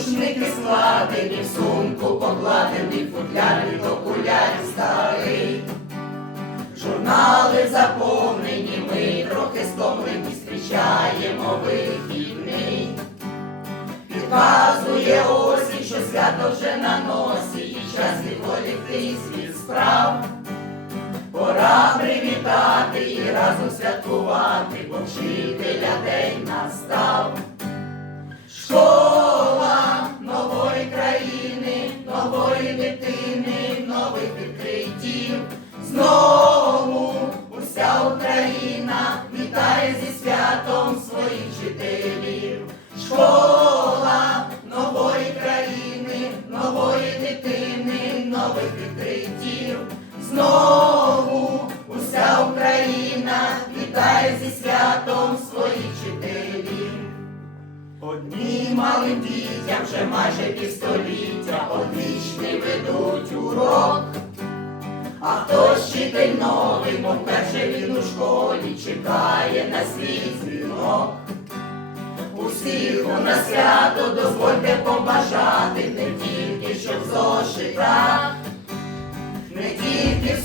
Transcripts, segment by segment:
Рушники складені, в сумку покладені, футлярний окулярів старий. Журнали заповнені, ми трохи стомлені, зустрічаємо вихідний. Підказує осінь, що свято вже на носі, і час відволіктись від справ. Пора привітати і разом святкувати, бо вчителя день настав. Школа нових відкриттів. Знову уся Україна вітає зі святом своїх вчителів. Однім малим дітям вже майже півстоліття одвічний ведуть урок. А хтось вчитель новий, мов перше він у школі чекає на свій дзвінок. Усіх у нас свято дозвольте побажати, не тільки щоб в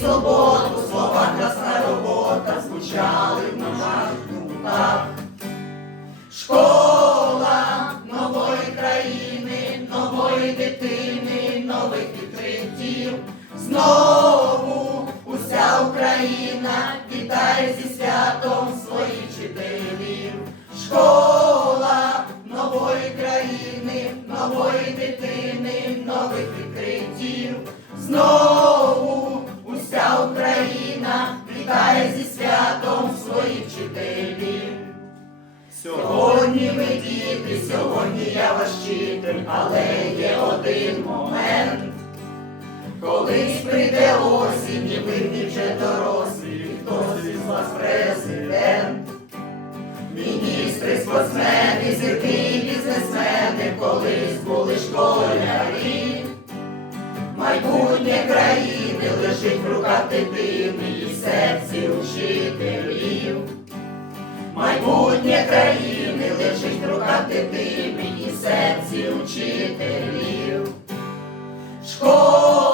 суботу слова красна робота звучали в намашнутах. Школа нової країни, нової дитини, нових відкриттів. Знову святом своїх вчителів. Сьогодні ви діти, сьогодні я ваш вчитель, але є один момент. Колись прийде осінь, і ви вже дорослі, хтось із вас президент. Міністри, спортсмени, зірки, бізнесмени, колись були школярі. Майбутнє країни лежить в руках дитини і серці учителів. Майбутнє країни лежить в руках дитини і серці учителів. Школа